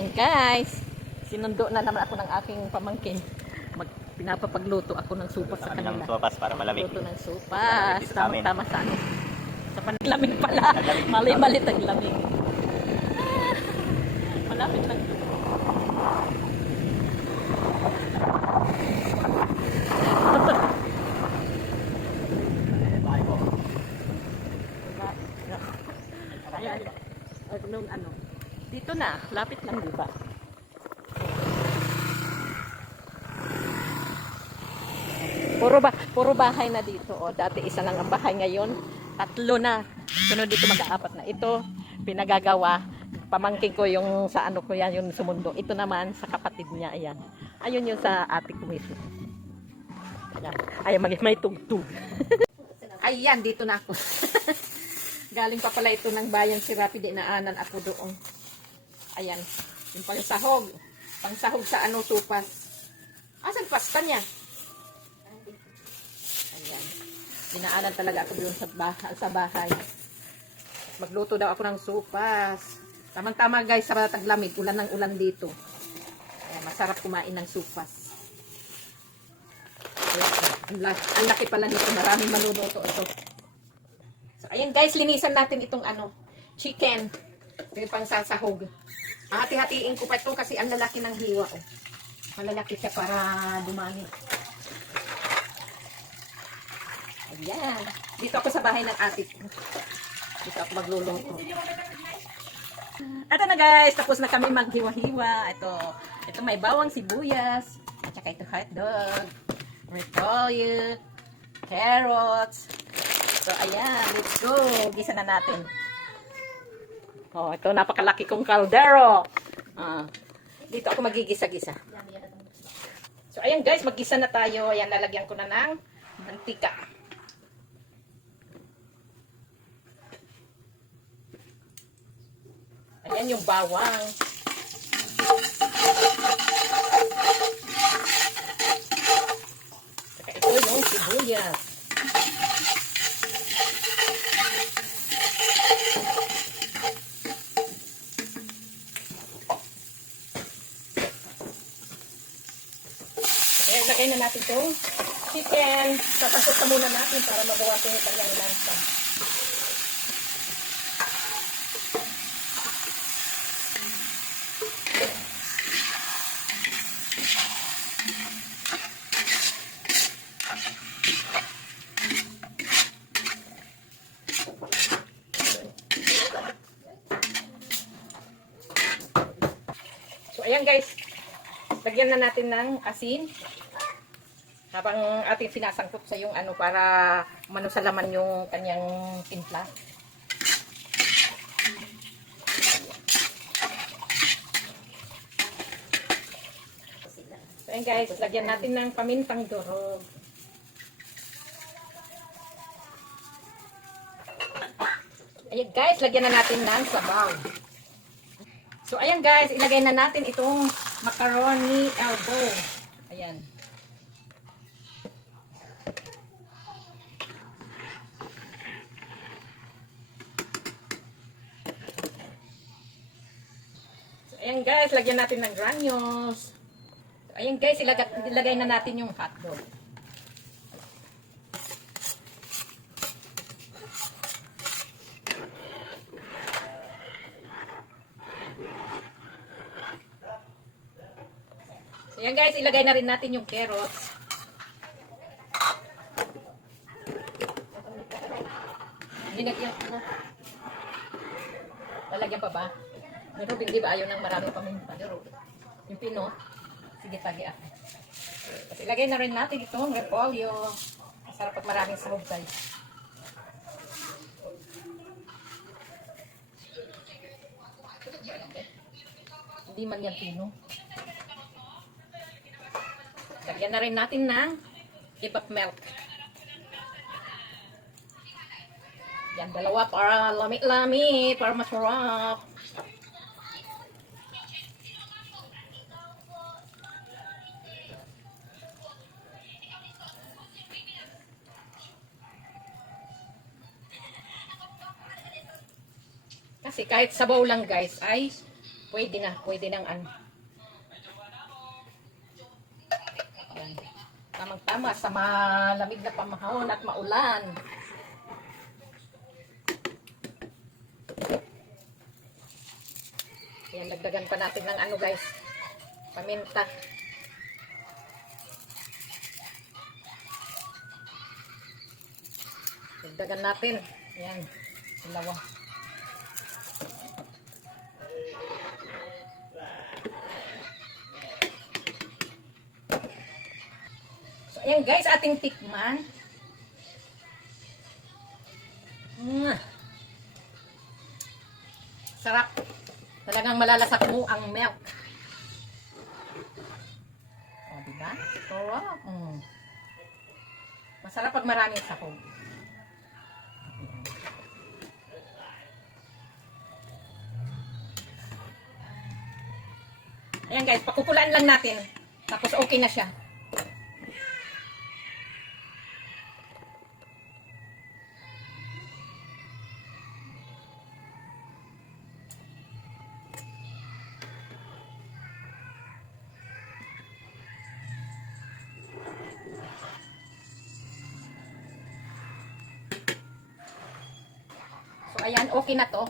ayan guys, sinundo na naman ako ng aking pamangkin. Pinapapagluto ako ng supas sa kanila. Ng sopas para malamig. Luto ng supas. Tama sa ano. Sa panlamig pala. Mali-malit ang lamig. Malapit lang. Ayan. Ano, dito na, lapit lang, di ba? Puro bahay na dito. O, dati isa lang ang bahay, ngayon 3 na. Sunod dito mag-aapat na. Ito, pinagagawa. Pamangkin ko yung sa ano ko yan, yung sumundo. Ito naman sa kapatid niya, ayan. Ayun yung sa ate ko mismo. Ayan, ayan may tugtog. Ayan, dito na ako. Galing pa pala ito ng bayan si Rapi, dinaanan ako doon. Ayan, yung pangsahog. Pangsahog sa ano, supas. Asan pasta niya? Ayan. Dinaanan talaga ako doon sa bahay. Magluto daw ako ng supas. Tamang-tama guys, sa taglamig. Ulan ng ulan dito. Ayan, masarap kumain ng supas. Ayan, ang laki pala nito. Maraming maluluto ito. So, ayan guys, linisan natin itong ano, chicken. Ito yung pangsasahog. Hati-hatiin ko pa ito kasi ang lalaki ng hiwa. Oh. Malalaki siya para dumami. Ayan. Dito ako sa bahay ng ate ko. Dito ako magluluto. Ito na guys, tapos na kami maghiwa-hiwa. Ito may bawang sibuyas. At saka ito hotdog. Repolyo. Carrots. So ayan, let's go. Gisa na natin. Oh, ito napakalaki kong kaldero. Dito ako magigisa-gisa. So ayan guys, maggisa na tayo. Ayan, lalagyan ko na ng mantika. Ayan yung bawang. Saka ito yung sibuyas. Ayan, lagay na natin itong chicken. Tatasot na muna natin para mabawasan yung kanyang lansa. So, ayan guys. Lagyan na natin ng asin. Habang ating sinasangkot sa yung ano para umano sa laman yung kanyang timpla. So, ayan guys. Lagyan natin ng pamintang durog. Ayan guys. Lagyan na natin ng sabaw. So, ayan guys, ilagay na natin itong macaroni elbow. Ayan. So, ayan guys, lagyan natin ng granules. So, ayan guys, ilagay na natin yung hotdog. Ayan guys, ilagay na rin natin yung carrots. Linagyan ko na. Lalagyan pa ba? Pero hindi ba ayaw ng maraming paminta? Yung pinot. Sige, tagi ako. Tapos ilagay na rin natin itong repolyo. Masarap at maraming sahog guys. Hindi man yan pino. Lagyan na rin natin ng ibap milk. Yan, dalawa para lami-lami, para masarap. Kasi kahit sabaw lang guys ay Pwede nang ano. Yan. Tamang-tama sa malamig na pamahon at maulan. Yan, dagdagan pa natin ng ano guys, paminta. Dagdagan natin. Yan, dalawa. So, ayan guys, ating tikman. Sarap. Talagang malalasak mo ang milk. O, diba? Sarap. Masarap pag maraming sahog. Ayan guys, pakukulaan lang natin. Tapos okay na siya. So ayan, okay na to.